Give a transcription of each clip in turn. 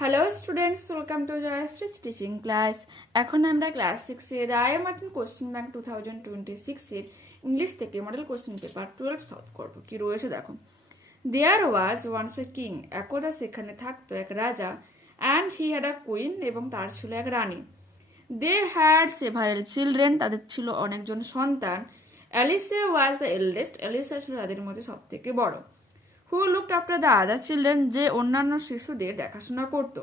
Hello students, welcome to Jayashree teaching class. এখন আমরা class 6 এর রায় মার্টিন কোশ্চেন ব্যাংক 2026 এর ইংলিশ থেকে মডেল কোশ্চেন পেপার 12 সলভ করব। কি রয়েছে দেখো। দেয়ার ওয়াজ ওয়ান্স এ কিং, একদা সেখানে থাকতো এক রাজা, and he had a queen, এবং তার ছিল এক রানী। দে হ্যাড সেভারেল চিলড্রেন, তাদের ছিল অনেকজন সন্তান। Alicia was the eldest, Alicia ছিল তাদের মধ্যে সব থেকে বড়। Who looked after the other children, যে অন্যান্য শিশুদের দেখাশোনা করত।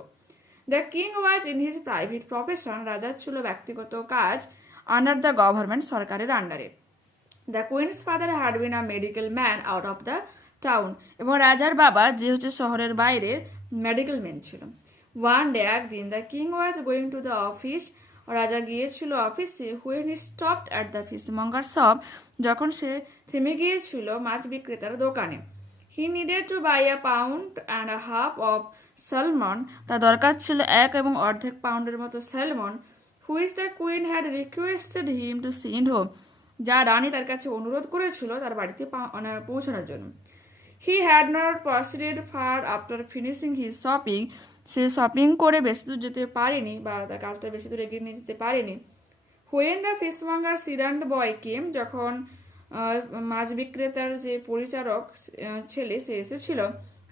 The king was in his private profession, রাজার ছিল ব্যক্তিগত কাজ। আন্ডার দ্য গভর্নমেন্ট, সরকারের আন্ডারে। The queen's father had been a medical man out of the town, এবং রাজার বাবা যে হচ্ছে শহরের বাইরের মেডিকেল ম্যান ছিল। ওয়ান ডে, একদিন, the king was going to the office, রাজা গিয়েছিল অফিসে। When he stopped at the fishmonger shop, যখন সে থেমে গিয়েছিল মাছ বিক্রেতার দোকানে। He needed to buy a pound and a half of salmon, তার দরকার ছিল 1 এবং অর্ধেক পাউন্ডের মতো salmon. Which the queen had requested him to send home, যা রানী তার কাছে অনুরোধ করেছিল তার বাড়িতে পৌঁছানোর জন্য। He had not proceeded far after finishing his shopping, সে শপিং করে বেশি দূর যেতে পারেনি বা তার কাজটা বেশি দূর এগিয়ে নিয়ে যেতে পারেনি। হুয়েন দ্য ফিশমঙ্গার সিরান্ড বয় কেম, যখন মাছ বিক্রেতার যে পরিচারক ছেলে সে এসেছিল।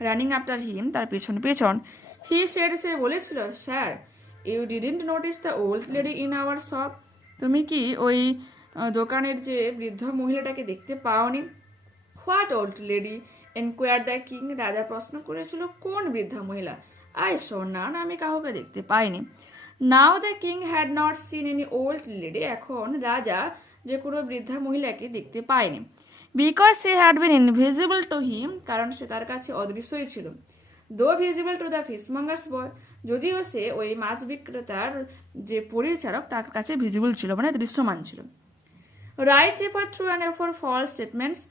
রানিং আফটার হিম, তার পেছন পেছন। হি সেড, সে বলেছিল, sir you didn't notice the old lady in our shop, তুমি কি ওই দোকানের যে বৃদ্ধ মহিলাটাকে দেখতে পাওনি? What old lady enquire the king, রাজা প্রশ্ন করেছিল, কোন বৃদ্ধা মহিলা? আই শো নান, আমি কাউকে দেখতে পাইনি। Now the king had not seen any old lady, এখন রাজা যে কোনো বৃদ্ধা মহিলাকে দেখতে পায়নি। বিকজ সে had been invisible to him, কারণ সে তার কাছে অদৃশ্যই ছিল। Though visible to the fishmonger's boy, যদিও সে ওই মাছ বিক্রেতার যে পরিচারক তার কাছে ভিজিবল ছিল, মানে দৃশ্যমান ছিল। Write F for true and F for false statements.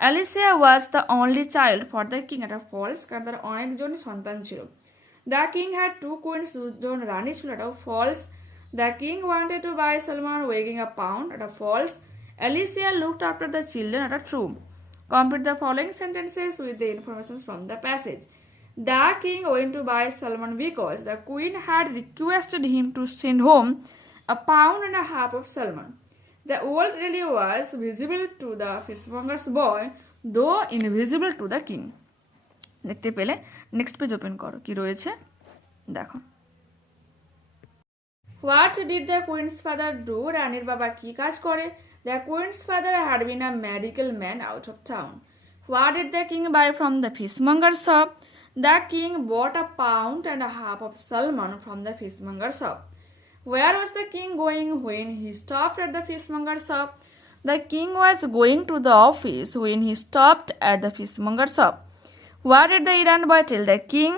Alicia was the only child for the king, এটা ফলস, কারণ তার অনেকজন সন্তান ছিল। The king had two queens, দুজন রানী ছিল, এটাও false. The king wanted to buy salmon ওয়েগিং আ পাউন্ড, এটা false. Alicia looked after the children, এটা true. Complete the following sentences with the information from the passage. The king went to buy salmon because the queen had requested him to send home a pound and a half of salmon. The old lady was visible to the fishmonger's boy, though invisible to the king. দেখতে পেলে? Next page open করো, কি রয়েছে দেখো। What did the queen's father do? রানীর বাবা কি কাজ করে? The queen's father had been a medical man out of town. What did the king buy from the fishmonger's shop? The king bought a pound and a half of salmon from the fishmonger's shop. Where was the king going when he stopped at the fishmonger's shop? The king was going to the office when he stopped at the fishmonger's shop. What did the errand boy tell the king?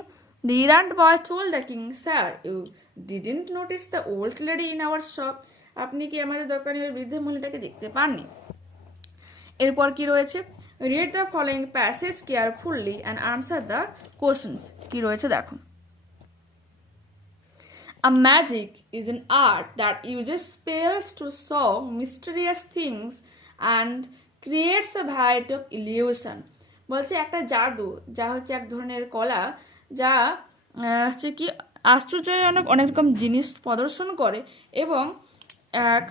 The errand boy told the king, sir, you didn't notice the old lady in our shop. আপনি কি আমাদের দোকানে ওই বৃদ্ধ মহিলাটাকে দেখতে পাননি? এরপর কি রয়েছে? Read the following passage carefully and answer the questions. কি রয়েছে দেখো। A magic is an art that uses spells to solve mysterious things and creates a variety of illusion. বলছে একটা জাদু, যা হচ্ছে এক ধরনের কলা, যা হচ্ছে কি আশ্চর্যজনক অনেক রকম জিনিস প্রদর্শন করে এবং এক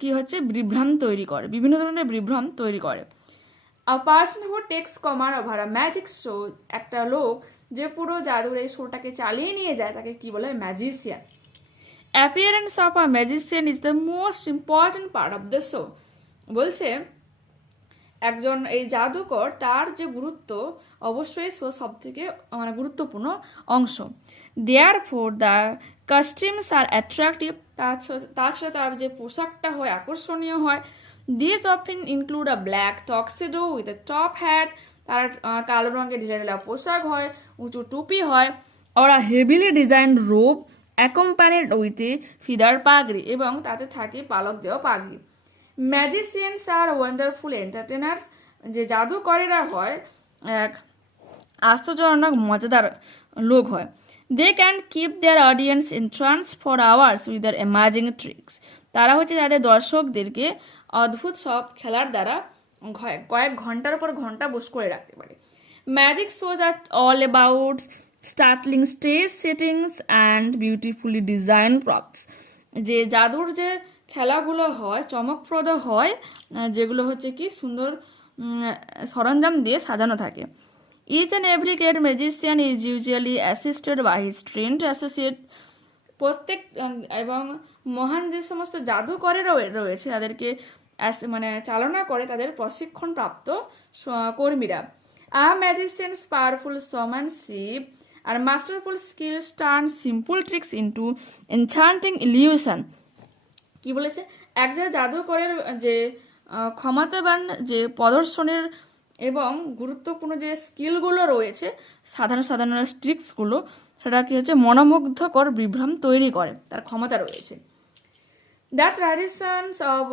কি হচ্ছে বিভ্রাম তৈরি করে, বিভিন্ন ধরনের বিভ্রম তৈরি করে। A person who takes command over a magic show, একটা লোক যে পুরো জাদুর এই শোটাকে চালিয়ে নিয়ে যায় তাকে কি বলে? Magician. Appearance of a magician is the most important part of the show. বলছে একজন এই জাদুকর, তার যে গুরুত্ব অবশ্যই শো সব থেকে মানে গুরুত্বপূর্ণ অংশ। Therefore the costumes are attractive, তাছাড়া তার যে পোশাকটা হয় আকর্ষণীয় হয়। These often include a black tuxedo with a top hat, তার কালো রঙের ঢিলেঢালা পোশাক হয়, উঁচু টুপি হয়। or a heavily designed robe accompanied with a feather পাগড়ি, এবং তাতে থাকে পালক দেওয়া পাগড়ি। Magicians are wonderful entertainers, যে জাদুকরেরা হয় এক আশ্চর্যজনক মজাদার লোক হয়। They can keep their audience entranced for hours with their amazing tricks. তারা হচ্ছে তাদের দর্শকদেরকে অদ্ভুত সব খেলার দ্বারা কয়েক ঘন্টার পর ঘন্টা বস করে রাখতে পারে। Magic shows are all about startling stage settings and beautifully design props. যে জাদুর যে খেলাগুলো হয় চমকপ্রদ হয়, যেগুলো হচ্ছে কি সুন্দর সরঞ্জাম দিয়ে সাজানো থাকে। Each and every great magician is usually assisted by his trained associate. প্রত্যেক এবং মহান যে সমস্ত জাদুকরের রয়েছে তাদেরকে মানে চালনা করে তাদের প্রশিক্ষণপ্রাপ্ত কর্মীরা। আ ম্যাজিশিয়ানস পাওয়ারফুল শোম্যানশিপ আর masterful skills turn simple tricks into enchanting illusion. কি বলেছে, একজন জাদুকরের যে ক্ষমতাবান যে প্রদর্শনের এবং গুরুত্বপূর্ণ যে স্কিলগুলো রয়েছে, সাধারণ সাধারণ ট্রিক্সগুলো, সেটা কি হচ্ছে মনোমুগ্ধকর বিভ্রম তৈরি করে, তার ক্ষমতা রয়েছে। The traditions of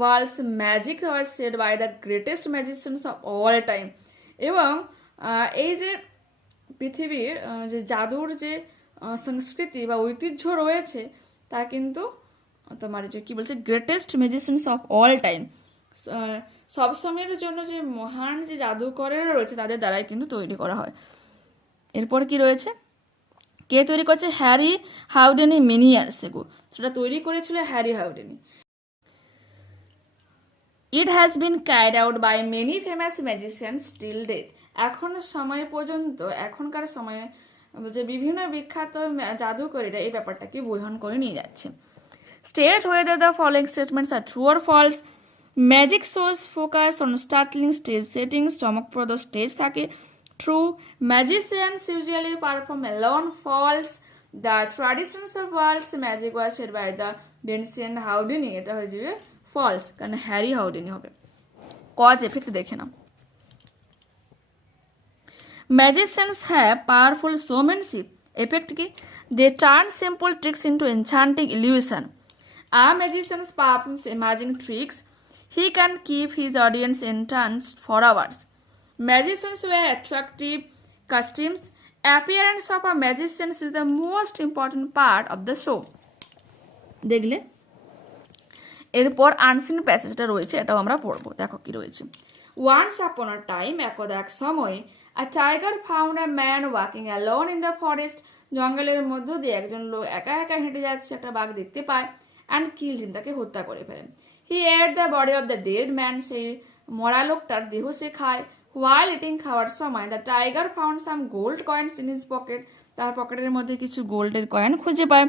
world's magic was said by the greatest magicians of all time. এবং এই যে পৃথিবীর যে জাদুর যে সংস্কৃতি বা ঐতিহ্য রয়েছে তা কিন্তু তোমার যে কি বলছে greatest magicians of all time, সবসময়ের জন্য যে মহান যে জাদুকরেরা রয়েছে তাদের দ্বারাই কিন্তু তৈরি করা হয়। এরপর কি রয়েছে, কে তৈরি করছে, হ্যারি হাউডেনি মেনি ইয়ার্স এগো, সেটা তৈরি করেছিল Harry Houdini. It has been carried out by many famous magicians still date. এখন সময় পর্যন্ত, এখনকার সময়ে যে বিভিন্ন বিখ্যাত জাদুকরীরা এই ব্যাপারটাকে বহন করে নিয়ে যাচ্ছে। State whether the following statements are true or false. Magic shows focus on startling stage settings, চমকপ্রদ স্টেজ থাকে, true. Magicians usually perform alone, false. The traditions of world's magic was said by the ডেনসিয়ান Houdini, এটা হয়ে যাবে false, কারণ Harry Houdini হবে। Cause effect দেখে নাও। Magicians have powerful showmanship, effect কি, they turn simple tricks into enchanting illusion. A magician performs amazing tricks. He can keep his audience entranced for hours. Magicians wear attractive costumes. Appearance of a magician is the most important part of the show. দেখলে এরপর unseen প্যাসেজটা রয়েছে, এটাও আমরা পড়বো। দেখো কি রয়েছে। Once upon a time, একদা এক সময়, a tiger found a man walking alone in the forest. জঙ্গলের মধ্য দিয়ে একজন লোক একা একা হেঁটে যাচ্ছে, একটা বাঘ দেখতে পায়, and killed him, তাকে হত্যা করে ফেলেন। He ate the body of the dead man, সেই মরা লোকটার দেহ সে খায়। While eating খাওয়ার সময় the tiger found some gold coins in his pocket, তার পকেটের মধ্যে কিছু গোল্ডের কয়েন খুঁজে পায়।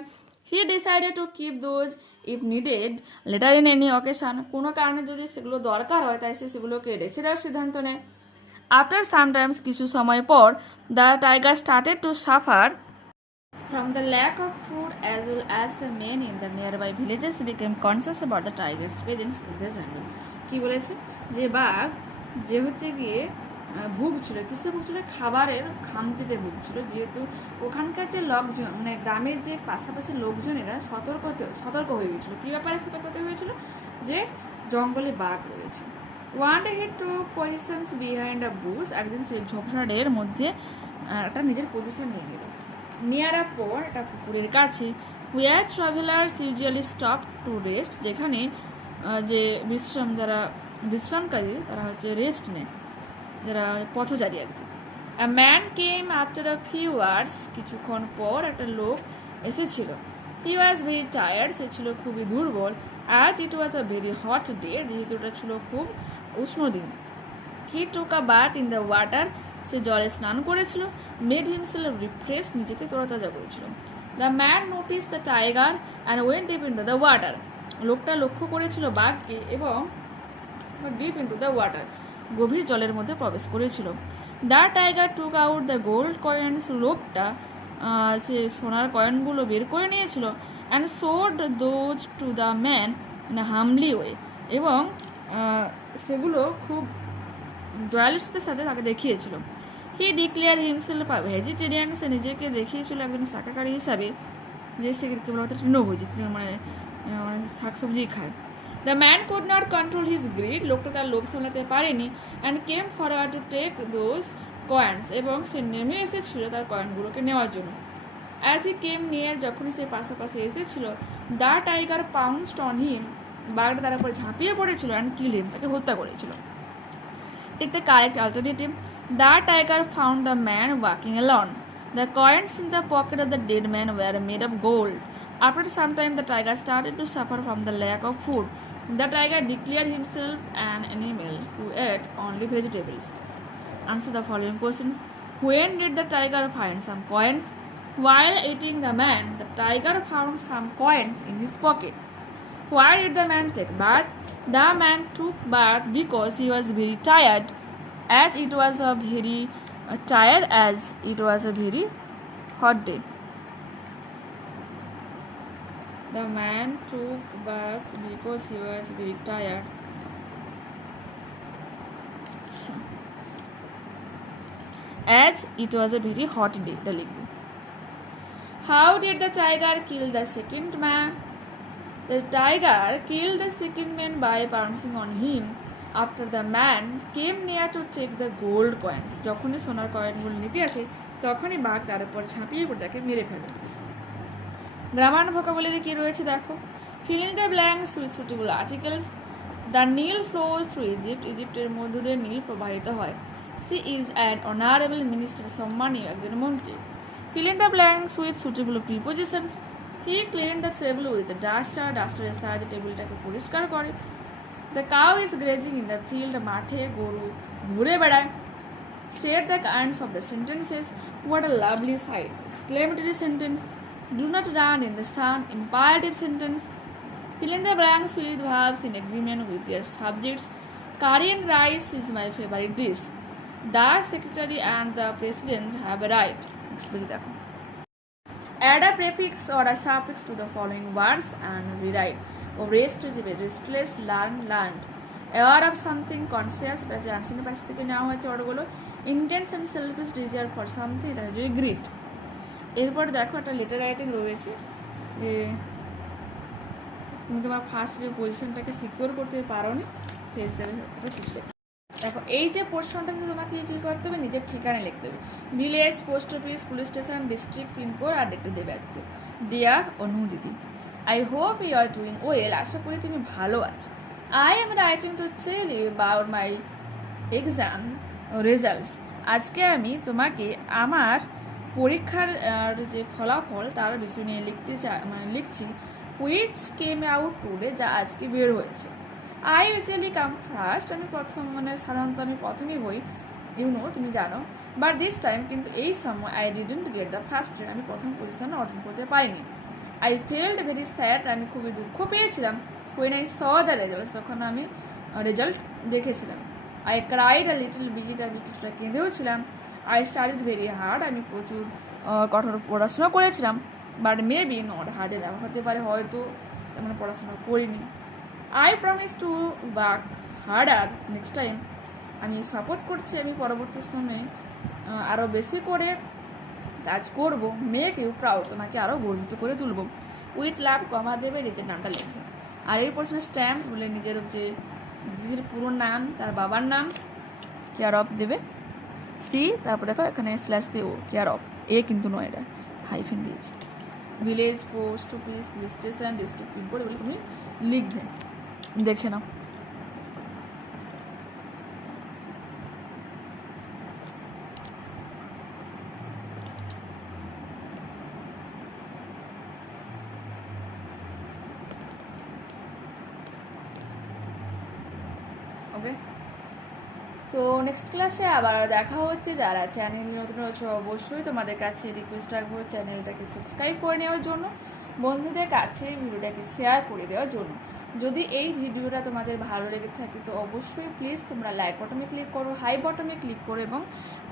He decided to keep those if needed later in any occasion, কোনো কারণে যদি সেগুলো দরকার হয় তাই সে সেগুলোকে রেখে দেওয়ার সিদ্ধান্ত নেয়। After sometimes, কিছু সময় পর, the tiger started to suffer from the lack of food as well as the men in the nearby villages became conscious about the tiger's presence in the jungle. কি বলেছে, যে বাঘ যে হচ্ছে গিয়ে ভুগছিল, কিসে ভুগছিল, খাবারের খামতিতে ভুগছিল, যেহেতু ওখানকার যে লোকজন মানে গ্রামের যে পাশাপাশি লোকজনেরা সতর্ক হয়ে গেছিল। কী ব্যাপারে সতর্কতা হয়েছিল, যে জঙ্গলে বাঘ রয়েছে। One day he took positions behind a Bush, একদিন সে ঝোপঝাড়ের মধ্যে একটা নিজের পজিশন নিয়ে নিল। নিয়ার আ পর, একটা পুকুরের কাছে, where travellers usually stop to rest, যেখানে যে যারা বিশ্রামকারী তারা হচ্ছে রেস্ট নেয়, যারা পথচারী আর কি। A man came after a few hours, কিছুক্ষণ পর একটা লোক এসেছিল। হি ওয়াজ ভেরি টায়ার্ড, সে ছিল খুবই দুর্বল। As it was a very hot day, যেহেতু এটা ছিল খুব উষ্ণ দিন। He took a bath in the water, সে জলে স্নান করেছিল। মেড হিমসেলফ রিফ্রেশ, নিজেকে তরতাজা করেছিল। The man notice the tiger and went deep into the water, লোকটা লক্ষ্য করেছিল বাঘকে এবং ডিপ ইন্টু দ্য ওয়াটার, গভীর জলের মধ্যে প্রবেশ করেছিল। The tiger took out the gold coins, লোকটা সে সোনার কয়েনগুলো বের করে নিয়েছিল। And showed those to the man in a হামলি way, এবং সেগুলো খুব দয়ালুতার সাথে তাকে দেখিয়েছিল। হি ডিক্লেয়ার হিমসেলফ আ ভেজিটেরিয়ান, সে নিজেকে দেখিয়েছিল একজন শাকাহারী হিসাবে, যে সে কেবলমাত্র তৃণভোজী, মানে শাকসবজি খায়। The man could not control his greed, লোকটা তার লোভ সামলাতে পারেনি। And came forward to take those coins, এবং সে নেমে এসেছিল তার কয়েনগুলোকে নেওয়ার জন্য। অ্যাজ হি কেম নিয়ার, যখনই সে পাশাপাশি এসেছিল, দ্য টাইগার পাউন্সড অন হিম, বাঘটা তার উপরে ঝাঁপিয়ে পড়েছিল। অ্যান্ড কিল হিম, তাকে হত্যা করেছিল। Take the correct alternative, the tiger found the man walking alone, The coins in the pocket of the dead man were made of gold. After some time, the tiger started to suffer from the lack of food. The tiger declared himself an animal who ate only vegetables. Answer the following questions. When did the tiger find some coins? While eating the man, the tiger found some coins in his pocket. Why did the man take bath? The man took bath because he was very tired, as it was a very hot day. The man took bath because he was very tired. As it was a very hot day. How did the tiger kill the second man? The tiger killed the second man by pouncing on him after the man came near to take the gold coins. যখনই সোনার কয়েনগুলো নিতে আসে তখনই বাঘ তার উপর ঝাঁপিয়ে পড়ে তাকে মেরে ফেলে। গ্রামার ভোকাবুলারি কি রয়েছে দেখো। Fill in the blanks with suitable articles. The Nile flows through Egypt. ইজিপ্টের মধ্য দিয়ে নীল প্রবাহিত হয়। She is an honorable minister. সম্মানীয় একজন মন্ত্রী। Fill in the blanks with suitable prepositions. He cleaned the table with the duster. ডাস্টারের সাহায্যে টেবিলটাকে পরিষ্কার করে। The cow is grazing in the field. মাঠে গরু ঘুরে বেড়ায়। State the kinds of the sentences. What a lovely sight. Exclamatory sentence. Do not run in the sun. Imperative sentence. Fill in the blanks with verbs in agreement with their subjects. Curry and rice is my favorite dish. The secretary and the president have arrived. Add a prefix or a suffix to the following words and rewrite. Rest is restless, learned. Aware of something, conscious, এটা যে আনসিনের পাশ থেকে নেওয়া হয়েছে ওরগুলো। Intense and selfish desire for something, এটা regret. এরপর দেখো একটা letter writing রয়েছে যে তুমি তোমার ফার্স্ট যে পজিশনটাকে সিকিউর করতে পারো নি সেই হিসাবে কিছু দেখো। এই যে পোর্শনটাকে তোমাকে কী করতে হবে, নিজের ঠিকানা লিখতে হবে। Village, post office, police station, district, pincode আর লিখতে দেবে আজকে। ডিয়ার অনুদিদি, I hope you are doing well. আশা করি তুমি ভালো আছো। I am writing to tell you about my exam results. আজকে আমি তোমাকে আমার পরীক্ষার যে ফলাফল তার বিষয় নিয়ে লিখছি। হুইচ কেম আউট টুডে, যা আজকে বের হয়েছে। আই ইউজুয়ালি কাম ফার্স্ট, আমি সাধারণত আমি প্রথমেই হই, তুমি জানো। বাট দিস টাইম, কিন্তু এই সময় I didn't get the first, আমি প্রথম পজিশন অর্জন করতে পারিনি। আই ফেল্ড ভেরি স্যাড, আমি খুবই দুঃখ পেয়েছিলাম। When I saw the results, তখন আমি রেজাল্ট দেখেছিলাম। I cried a little bit, আমি কিছুটা কেঁদেও ছিলাম। আই স্টাডিড ভেরি হার্ড, আমি প্রচুর কঠোর পড়াশোনা করেছিলাম। বাট মেবি নট হার্ড, এরকম হতে পারে হয়তো তেমন পড়াশোনা করিনি। I promise to work harder next time, আমি শপথ করছি আমি পরবর্তী সময়ে আরও বেশি করে কাজ করবো। মেক ইউ প্রাউড, তোমাকে আরও গর্বিত করে তুলবো। উইথ লাভ, কমা দেবে, নিজের নামটা লিখবে। আর এই প্রশ্নে স্ট্যাম্প বলে নিজের যে দিদির পুরো নাম, তার বাবার নাম, কেয়ার অফ দেবে। সি, তারপর দেখো এখানে স্ল্যাশ দিয়ে ও, কেয়ার অফ, এ কিন্তু নয়, এটা হাইফিন দিয়েছি। Village, post office, police station, district, pincode, এগুলো তুমি লিখবে। দেখে নাও। ওকে, তো নেক্সট ক্লাসে আবার দেখা হচ্ছে। যারা চ্যানেল নতুন হচ্ছে অবশ্যই তোমাদের কাছে রিকোয়েস্ট রাখবো চ্যানেলটাকে সাবস্ক্রাইব করে নেওয়ার জন্য, বন্ধুদের কাছে ভিডিওটাকে শেয়ার করে দেওয়ার জন্য। যদি এই ভিডিওটা তোমাদের ভালো লেগে থাকে তো অবশ্যই প্লিজ তোমরা লাইক বটনে ক্লিক করো, হাই বটনে ক্লিক করো এবং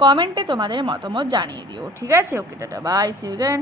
কমেন্টে তোমাদের মতামত জানিয়ে দিও। ঠিক আছে, ওকে, টাটা, বাই, সি ইউ অ্যাগেন।